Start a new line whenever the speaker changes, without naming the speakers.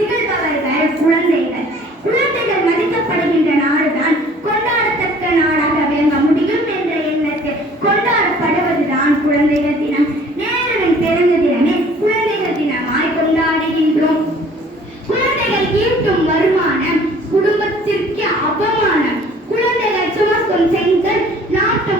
திகழ்பவர்கள் குழந்தைகள் குழந்தைகள் மதிக்கப்படுகின்ற நாடுதான் கொண்டாடத்தக்க நாடாக விளங்க முடியும் என்ற எண்ணத்தில் கொண்டாடப்படுவதுதான் குழந்தைகள் தினம். நேருவின் பிறந்த தினமே குழந்தைகள் தினமாய் கொண்டாடுகின்றோம். குழந்தைகள் ஈட்டும் வருமானம் குடும்பத்திற்கு அவமானம் குழந்தைகள் சுமக்கும் செங்கல் நாட்டு